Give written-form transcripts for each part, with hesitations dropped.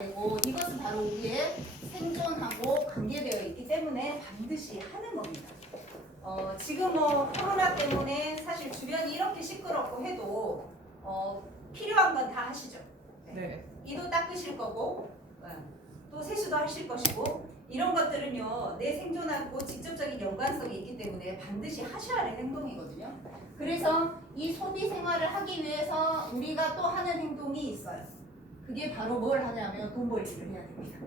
되고 이것은 바로 우리의 생존하고 관계되어 있기 때문에 반드시 하는 겁니다. 지금 코로나 때문에 사실 주변이 이렇게 시끄럽고 해도 필요한 건 다 하시죠. 네. 이도 닦으실 거고 또 세수도 하실 것이고 이런 것들은요 내 생존하고 직접적인 연관성이 있기 때문에 반드시 하셔야 할 행동이거든요. 그래서 이 소비 생활을 하기 위해서 우리가 또 하는 행동이 있어요. 그게 바로 뭘 하냐면 돈 벌기를 해야 됩니다.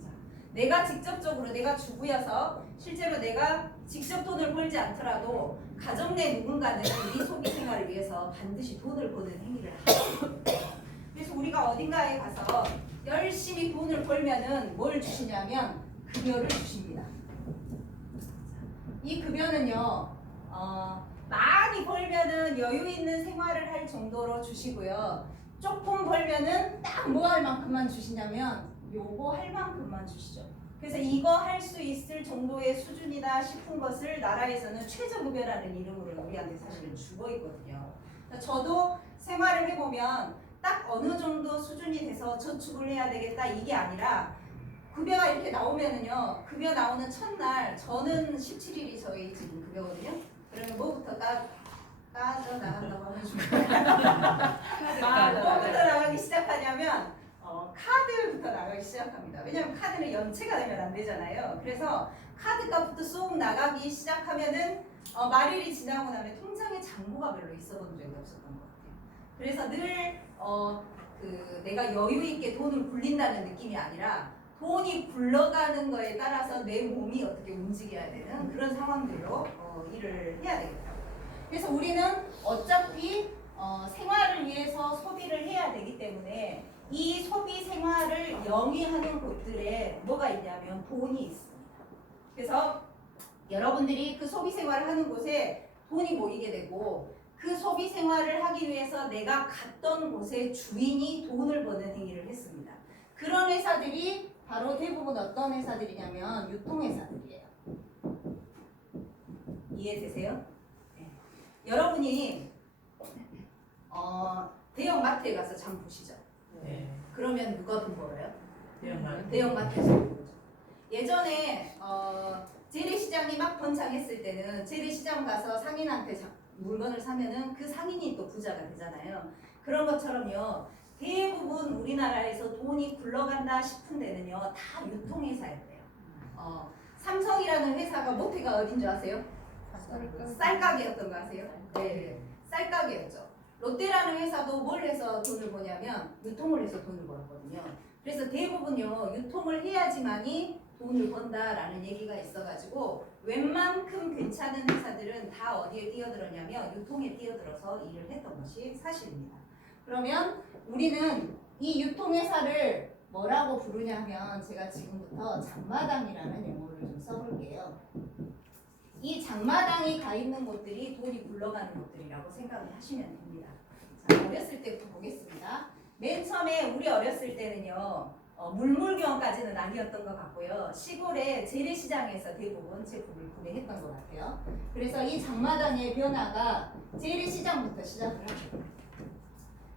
자, 내가 직접적으로 내가 주부여서 실제로 내가 직접 돈을 벌지 않더라도 가정 내 누군가는 이 소비 생활을 위해서 반드시 돈을 버는 행위를 하죠. 그래서 우리가 어딘가에 가서 열심히 돈을 벌면은 뭘 주시냐면 급여를 주십니다. 이 급여는요 많이 벌면은 여유 있는 생활을 할 정도로 주시고요. 조금 벌면은 딱 뭐 할 만큼만 주시냐면 요거 할 만큼만 주시죠. 그래서 이거 할 수 있을 정도의 수준이다 싶은 것을 나라에서는 최저급여라는 이름으로 우리한테 사실은 주고 있거든요. 저도 생활을 해보면 딱 어느 정도 수준이 돼서 저축을 해야 되겠다 이게 아니라 급여가 이렇게 나오면은요 급여 나오는 첫날 저는 17일이 저희 지금 급여거든요. 그러면 뭐부터 따져 나간다고 하면 뭐부터 나가기 시작하냐면 카드부터 나가기 시작합니다. 왜냐면 카드는 연체가 되면 안 되잖아요. 그래서 카드값부터 쏙 나가기 시작하면은 말일이 지나고 나면 통장에 잔고가 별로 있어본 적이 없었던 것 같아요. 그래서 늘 내가 여유 있게 돈을 굴린다는 느낌이 아니라 돈이 굴러가는 거에 따라서 내 몸이 어떻게 움직여야 되는 그런 상황들로 일을 해야 되겠다. 그래서 우리는 어차피 생활을 위해서 소비를 해야 되기 때문에 이 소비 생활을 영위하는 곳들에 뭐가 있냐면 돈이 있습니다. 그래서 여러분들이 그 소비 생활을 하는 곳에 돈이 모이게 되고 그 소비 생활을 하기 위해서 내가 갔던 곳의 주인이 돈을 버는 행위를 했습니다. 그런 회사들이 바로 대부분 어떤 회사들이냐면 유통회사들이에요. 이해되세요? 네. 여러분이 대형 마트에 가서 장 보시죠. 네. 그러면 누가 돈 벌어요? 대형마트. 대형마트에서 돈 벌죠. 예전에 재래시장이 막 번창했을 때는 재래시장 가서 상인한테 물건을 사면은 그 상인이 또 부자가 되잖아요. 그런 것처럼요. 대부분 우리나라에서 돈이 굴러간다 싶은 데는요. 다 유통회사였대요. 삼성이라는 회사가 모태가 어딘 줄 아세요? 쌀가게였던 거 아세요? 네. 쌀가게였죠. 롯데라는 회사도 뭘 해서 돈을 버냐면 유통을 해서 돈을 벌었거든요. 그래서 대부분요. 유통을 해야지만이 돈을 번다라는 얘기가 있어가지고 웬만큼 괜찮은 회사들은 다 어디에 뛰어들었냐면 유통에 뛰어들어서 일을 했던 것이 사실입니다. 그러면 우리는 이 유통회사를 뭐라고 부르냐면 제가 지금부터 장마당이라는 용어를 좀 써볼게요. 이 장마당이 가 있는 곳들이 돈이 굴러가는 곳들이라고 생각을 하시면 됩니다. 자, 어렸을 때부터 보겠습니다. 맨 처음에 우리 어렸을 때는요. 물물교환까지는 아니었던 것 같고요. 시골의 재래시장에서 대부분 제품을 구매했던 것 같아요. 그래서 이 장마당의 변화가 재래시장부터 시작을 합니다.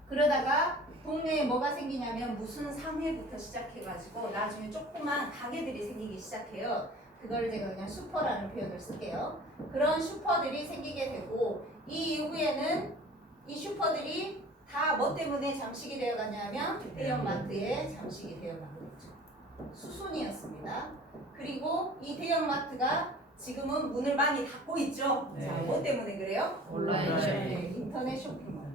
그러다가 동네에 뭐가 생기냐면 무슨 상회부터 시작해가지고 나중에 조그만 가게들이 생기기 시작해요. 그걸 제가 그냥 슈퍼라는 표현을 쓸게요. 그런 슈퍼들이 생기게 되고 이 이후에는 이 슈퍼들이 다 뭐 때문에 잠식이 되어가냐면 대형마트에 잠식이 되어가는 거죠. 수순이었습니다. 그리고 이 대형마트가 지금은 문을 많이 닫고 있죠. 네. 자, 뭐 때문에 그래요? 온라인 쇼핑. 네, 인터넷 쇼핑몰.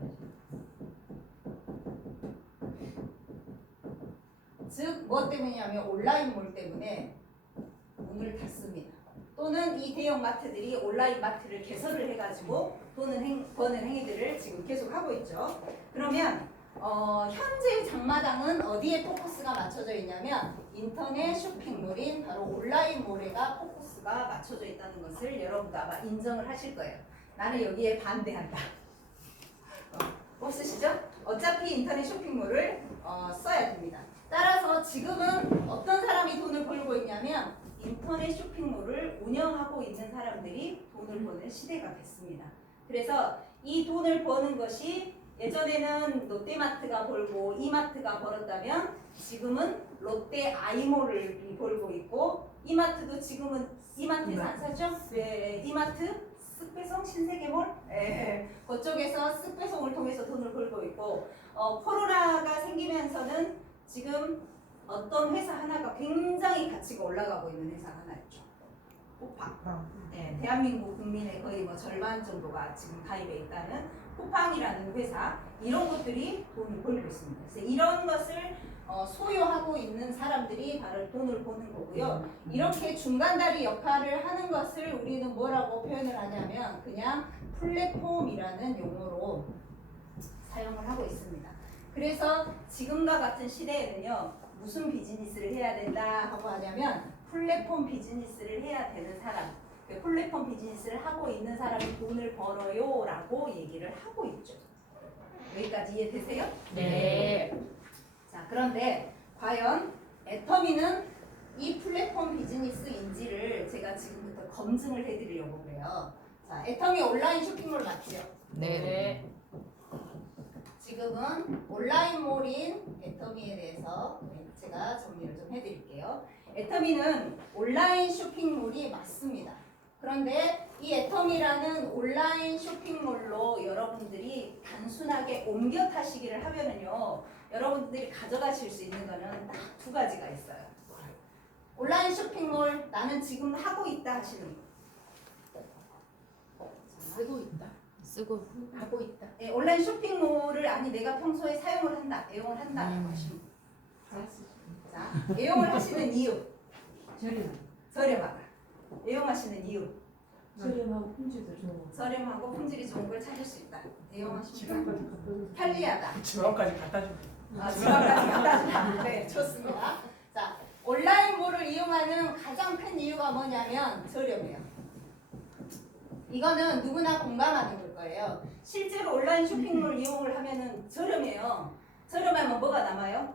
즉, 뭐 때문이냐면 온라인몰 때문에 문을 닫습니다. 또는 이 대형마트들이 온라인 마트를 개설을 해가지고 버는 행위들을 지금 계속 하고 있죠. 그러면 현재 장마당은 어디에 포커스가 맞춰져 있냐면 인터넷 쇼핑몰인 바로 온라인몰에가 포커스가 맞춰져 있다는 것을 여러분도 아마 인정을 하실 거예요. 나는 여기에 반대한다. 없으시죠? 어차피 인터넷 쇼핑몰을 써야 됩니다. 따라서 지금은 어떤 사람이 돈을 벌고 있냐면 인터넷 쇼핑몰을 운영하고 있는 사람들이 돈을 버는 시대가 됐습니다. 그래서 이 돈을 버는 것이 예전에는 롯데마트가 벌고 이마트가 벌었다면 지금은 롯데 아이몰이 벌고 있고 이마트도 지금은 이마트에서 안 사죠? 네, 이마트 쓱배송 신세계몰 그쪽에서 쓱배송을 통해서 돈을 벌고 있고 코로나가 생기면서는 지금 어떤 회사 하나가 굉장히 가치가 올라가고 있는 회사 하나 있죠. 쿠팡. 네, 대한민국 국민의 거의 뭐 절반 정도가 지금 가입해 있다는 쿠팡이라는 회사 이런 것들이 돈을 벌고 있습니다. 그래서 이런 것을 소유하고 있는 사람들이 바로 돈을 버는 거고요. 이렇게 중간다리 역할을 하는 것을 우리는 뭐라고 표현을 하냐면 그냥 플랫폼이라는 용어로 사용을 하고 있습니다. 그래서 지금과 같은 시대에는요 무슨 비즈니스를 해야 된다 하고 하냐면 플랫폼 비즈니스를 해야 되는 사람, 플랫폼 비즈니스를 하고 있는 사람이 돈을 벌어요 라고 얘기를 하고 있죠. 여기까지 이해되세요? 네. 자, 그런데 과연 애터미는 이 플랫폼 비즈니스인지를 제가 지금부터 검증을 해드리려고 그래요. 자, 애터미 온라인 쇼핑몰 맞죠? 네. 지금은 온라인몰인 애터미에 대해서 제가 정리를 좀 해드릴게요. 애터미는 온라인 쇼핑몰이 맞습니다. 그런데 이 애터미라는 온라인 쇼핑몰로 여러분들이 단순하게 옮겨 타시기를 하면은요, 여러분들이 가져가실 수 있는 거는 딱 두 가지가 있어요. 온라인 쇼핑몰 나는 지금 하고 있다 하시는 분. 쓰고 있다. 쓰고 하고 있다. 예, 온라인 쇼핑몰을 아니 내가 평소에 사용을 한다, 애용을 한다 하시는 분. 자, 애용을 하시는 이유. 저렴하다. 애용하시는 이유. 저렴하고 품질도 좋은 거. 저렴하고 품질이 좋은 걸 찾을 수 있다. 애용하십니까? 편리하다. 집앞까지 갖다 주고. 지갑까지 갖다 준다. 네, 좋습니다. 자, 온라인몰을 이용하는 가장 큰 이유가 뭐냐면 저렴해요. 이거는 누구나 공감하는 걸 거예요. 실제로 온라인 쇼핑몰 이용을 하면은 저렴해요. 저렴하면 뭐가 남아요?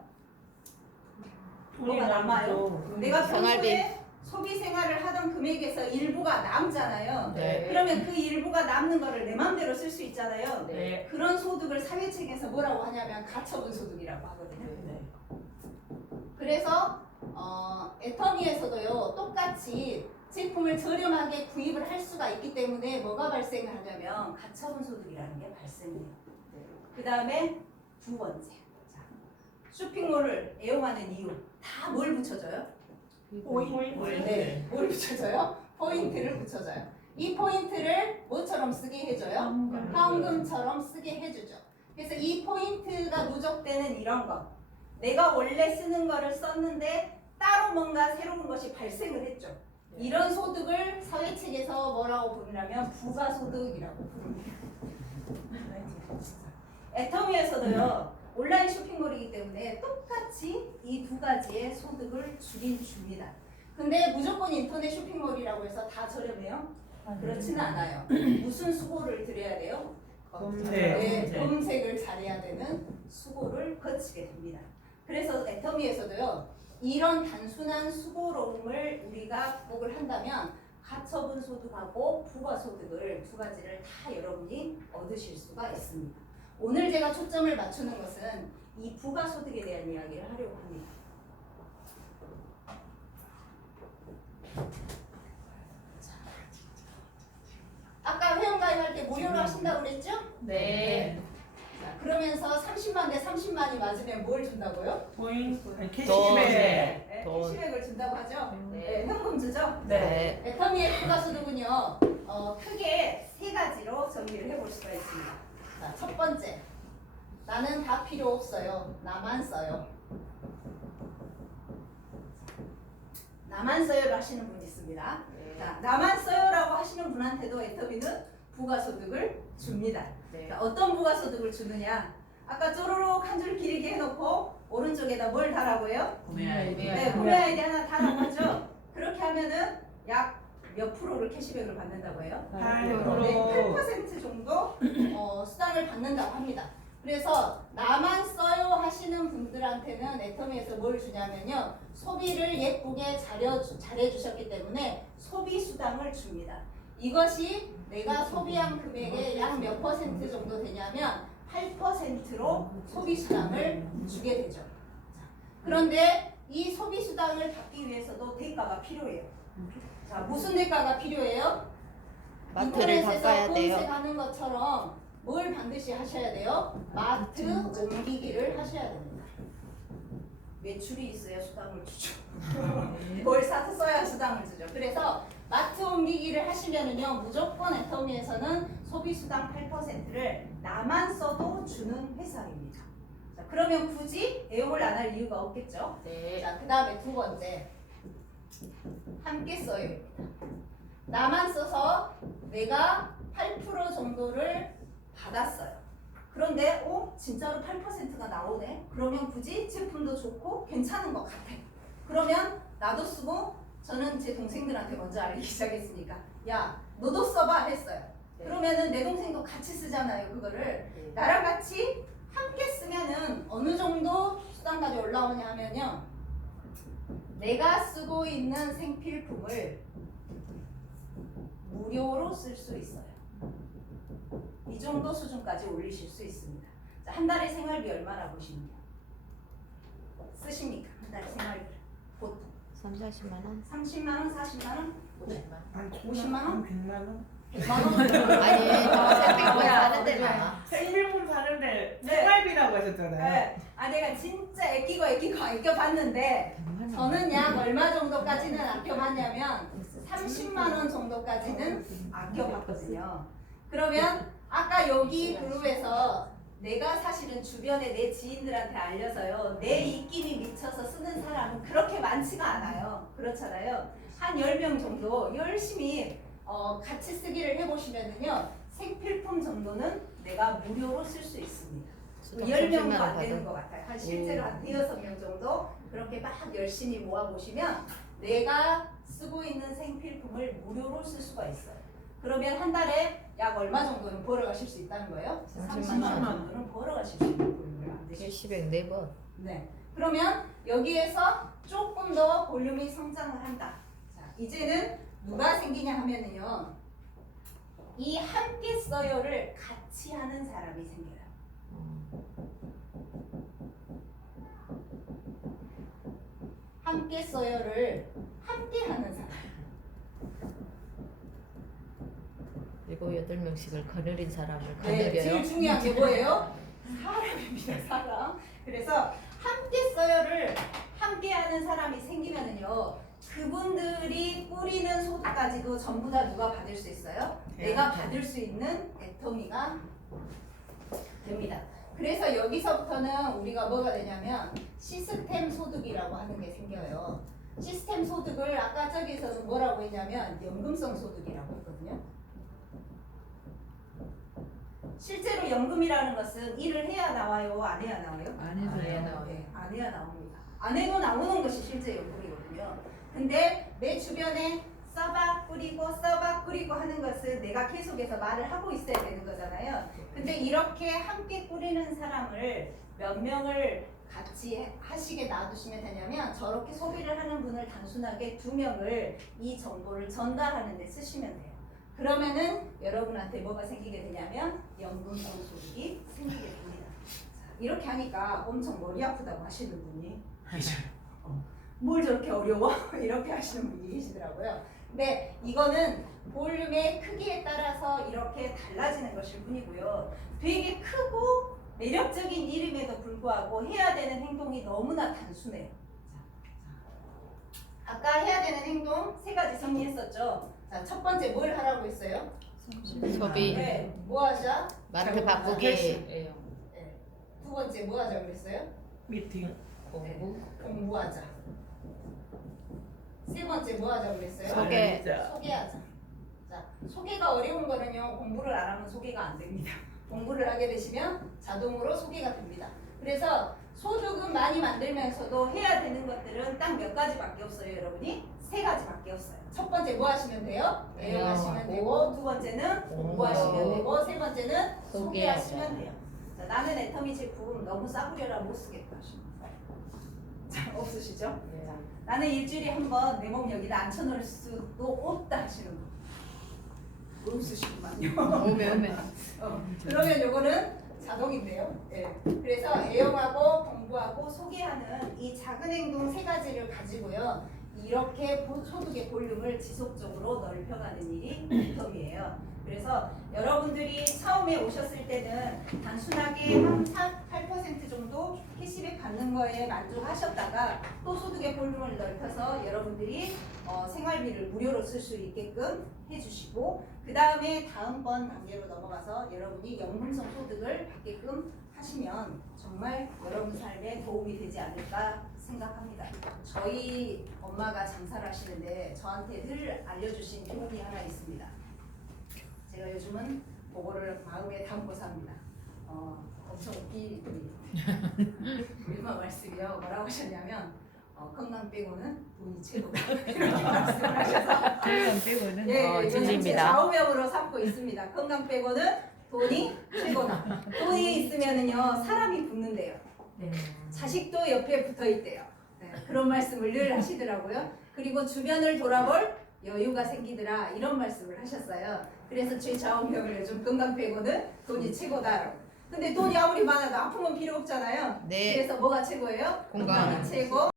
뭐가 남아요? 내가 평소에 소비 생활을 하던 금액에서 일부가 남잖아요. 네. 그러면 그 일부가 남는 거를 내 마음대로 쓸 수 있잖아요. 네. 그런 소득을 사회책에서 뭐라고 하냐면 가처분 소득이라고 하거든요. 네. 그래서 애터미에서도요 똑같이 제품을 저렴하게 구입을 할 수가 있기 때문에 뭐가 발생을 하냐면 가처분 소득이라는 게 발생해요. 그 다음에 두 번째, 자, 쇼핑몰을 애용하는 이유 다 뭘 붙여줘요? 포인트. 네, 뭘 붙여줘요? 포인트를 붙여줘요. 이 포인트를 뭐처럼 쓰게 해줘요? 현금처럼 쓰게 해주죠. 그래서 이 포인트가 누적되는 이런 거, 내가 원래 쓰는 거를 썼는데 따로 뭔가 새로운 것이 발생을 했죠. 이런 소득을 사회책에서 뭐라고 부르냐면 부가소득이라고 부릅니다. 애터미에서도요 온라인 쇼핑몰이기 때문에 똑같이 이 두 가지의 소득을 주긴 줍니다. 근데 무조건 인터넷 쇼핑몰이라고 해서 다 저렴해요? 그렇지는 않아요. 무슨 수고를 들여야 돼요? 네, 검색을 잘해야 되는 수고를 거치게 됩니다. 그래서 애터미에서도요 이런 단순한 수고로움을 우리가 극복을 한다면 가처분 소득하고 부가소득을 두 가지를 다 여러분이 얻으실 수가 있습니다. 오늘 제가 초점을 맞추는 것은 이 부가소득에 대한 이야기를 하려고 합니다. 아까 회원가입할 때 무료로 하신다고 그랬죠? 네. 자, 그러면서 30만 대 30만이 맞으면 뭘 준다고요? 포인트. 캐시백. 네, 돈. 캐시백을 준다고 하죠? 네. 네, 현금 주죠? 네. 애터미의 부가소득은요 크게 세 가지로 정리를 해볼 수가 있습니다. 자, 첫 번째, 나는 다 필요 없어요. 나만 써요. 나만 써요를 하시는 분이 있습니다. 자, 나만 써요라고 하시는 분한테도 애터미는 부가소득을 줍니다. 네. 자, 어떤 부가소득을 주느냐? 아까 쪼르륵 한 줄 길게 해놓고 오른쪽에다 뭘 달라고요? 구매 아이디. 네, 구매 아이디 하나 달라고 하죠. 그렇게 하면은 약 몇 프로를 캐시백을 받는다고 해요? 8% 정도 수당을 받는다고 합니다. 그래서 나만 써요 하시는 분들한테는 애터미에서 뭘 주냐면요, 소비를 예쁘게 잘해주셨기 때문에 소비 수당을 줍니다. 이것이 내가 소비한 금액의 약 몇 퍼센트 정도 되냐면 8%로 소비수당을 주게 되죠. 자, 그런데 이 소비수당을 받기 위해서도 대가가 필요해요. 자, 무슨 대가가 필요해요? 마트를 인터넷에서 바꿔야 돼요. 검색하는 것처럼 뭘 반드시 하셔야 돼요? 마트 옮기기를 하셔야 됩니다. 매출이 있어야 수당을 주죠. 뭘 사서 써야 수당을 주죠. 그래서 마트 옮기기를 하시면은요, 무조건 애터미에서는 소비수당 8%를 나만 써도 주는 회사입니다. 자, 그러면 굳이 애용을 안 할 이유가 없겠죠. 네. 자, 그 다음에 두 번째, 함께 써요입니다. 나만 써서 내가 8% 정도를 받았어요. 그런데 진짜로 8%가 나오네? 그러면 굳이 제품도 좋고 괜찮은 것 같아. 그러면 나도 쓰고 저는 제 동생들한테 먼저 알리기 시작했으니까 야 너도 써봐 했어요. 네. 그러면은 내 동생도 같이 쓰잖아요. 그거를 네. 나랑 같이 함께 쓰면은 어느 정도 수당까지 올라오냐 하면요, 내가 쓰고 있는 생필품을 무료로 쓸 수 있어요. 이 정도 수준까지 올리실 수 있습니다. 자, 한 달에 생활비 얼마나 보시는요? 쓰십니까? 한 달에 생활비 보통 3, 40만 원? 30만 원, 40만 원, 50만 원. 한 50만 원? 100만 원? 100만 원? 아니, 저 생필품 뭐야, 사는 데 나와. 생필품 사는데 네. 생활비라고 하셨잖아요. 네. 아 내가 진짜 아껴봤는데 100만 원. 저는 약 얼마 정도까지는 아껴봤냐면 30만 원 정도까지는 아껴봤거든요. 그러면 아까 여기 그룹에서 내가 사실은 주변에 내 지인들한테 알려서요, 내 입김이 미쳐서 쓰는 사람은 그렇게 많지가 않아요. 그렇잖아요. 한 10명 정도 열심히 같이 쓰기를 해보시면은요, 생필품 정도는 내가 무료로 쓸 수 있습니다. 10명도 안 되는 것 같아요. 한 실제로 한 5-6명 정도 그렇게 막 열심히 모아보시면 내가 쓰고 있는 생필품을 무료로 쓸 수가 있어요. 그러면 한 달에 약 얼마 정도는 벌어가실 수 있다는 거예요? 30만 원 정도는 벌어가실 수 있는 볼륨을 만드실 수 있어요. 70에 4번. 네. 그러면 여기에서 조금 더 볼륨이 성장을 한다. 자, 이제는 누가 생기냐 하면은요, 이 함께 써요를 같이 하는 사람이 생겨요. 함께 써요를 함께 하는 사람. 7, 8명씩을 거느린 사람을 네, 제일 거느려요. 중요한 게 뭐예요? 사람입니다, 사람. 그래서 함께 써요를 함께 하는 사람이 생기면은요, 그분들이 꾸리는 소득까지도 전부 다 누가 받을 수 있어요? 내가 받을 수 있는 애터미가 됩니다. 그래서 여기서부터는 우리가 뭐가 되냐면 시스템 소득이라고 하는 게 생겨요. 시스템 소득을 아까 저기서는 뭐라고 했냐면 연금성 소득이라고 했거든요. 실제로 연금이라는 것은 일을 해야 나와요, 안 해야 나와요? 안 해야 나와요. 네, 안 해야 나옵니다. 안 해도 나오는 것이 실제 연금이거든요. 근데 내 주변에 써봐 꾸리고 하는 것은 내가 계속해서 말을 하고 있어야 되는 거잖아요. 근데 이렇게 함께 꾸리는 사람을 몇 명을 같이 하시게 놔두시면 되냐면, 저렇게 소비를 하는 분을 단순하게 2명을 이 정보를 전달하는 데 쓰시면 돼요. 그러면은 여러분한테 뭐가 생기게 되냐면 연금성 소득이 생기게 됩니다. 자, 이렇게 하니까 엄청 머리 아프다고 하시는 분이 계셔요. 뭘 저렇게 어려워? 이렇게 하시는 분이 계시더라고요. 근데 이거는 볼륨의 크기에 따라서 이렇게 달라지는 것일 뿐이고요. 되게 크고 매력적인 일임에도 불구하고 해야 되는 행동이 너무나 단순해요. 자, 아까 해야 되는 행동 3가지 정리했었죠. 자, 첫 번째 뭘 하라고 했어요? 소비. 네, 뭐 하자? 마트 바꾸기. 네. 두 번째 뭐 하자고 그랬어요? 미팅. 공부. 공부하자. 세 번째 뭐 하자고 그랬어요? 소개. 소개하자. 자, 소개가 어려운 거는요, 공부를 안 하면 소개가 안 됩니다. 공부를 하게 되시면 자동으로 소개가 됩니다. 그래서 소득은 많이 만들면서도 해야 되는 것들은 딱 몇 가지밖에 없어요, 여러분이. 3가지밖에 없어요. 첫 번째 뭐 하시면 돼요? 애용하시면 되고, 두 번째는 공부하시면 되고, 세 번째는 소개하시면 돼요. 자, 나는 애터미 제품 너무 싸구려라 못 쓰겠다 하시면 자, 없으시죠? 자, 나는 일주일에 한 번 내 몸 여기다 앉혀놓을 수도 없다 하시는 분. 없으시구만요. 오메. 그러면 요거는 자동인데요. 예. 그래서 애용하고 공부하고 소개하는 이 작은 행동 세 가지를 가지고요. 이렇게 소득의 볼륨을 지속적으로 넓혀가는 일이 인턴이에요. 그래서 여러분들이 처음에 오셨을 때는 단순하게 한 8% 정도 캐시백 받는 거에 만족하셨다가 또 소득의 볼륨을 넓혀서 여러분들이 생활비를 무료로 쓸 수 있게끔 해주시고 그 다음에 다음번 단계로 넘어가서 여러분이 연금성 소득을 받게끔 하시면 정말 여러분 삶에 도움이 되지 않을까 생각합니다. 저희 엄마가 장사를 하시는데 저한테 늘 알려주신 교훈이 하나 있습니다. 제가 요즘은 그거를 마음에 담고 삽니다. 엄청 웃긴 우리 엄마 말씀이요. 뭐라고 하셨냐면 건강 빼고는 돈이 최고다 이렇게 말씀을 하셔서 건강 빼고는 예, 이건 제 진리입니다. 좌우명으로 삼고 있습니다. 건강 빼고는 돈이 최고다. 돈이 있으면은요 사람이 붙는데요. 자식도 옆에 붙어 있대요. 네, 그런 말씀을 늘 하시더라고요. 그리고 주변을 돌아볼 여유가 생기더라 이런 말씀을 하셨어요. 그래서 제 좌우명을 요즘 건강 빼고는 돈이 최고다. 근데 돈이 아무리 많아도 아픔은 필요 없잖아요. 네. 그래서 뭐가 최고예요? 건강. 건강이 최고.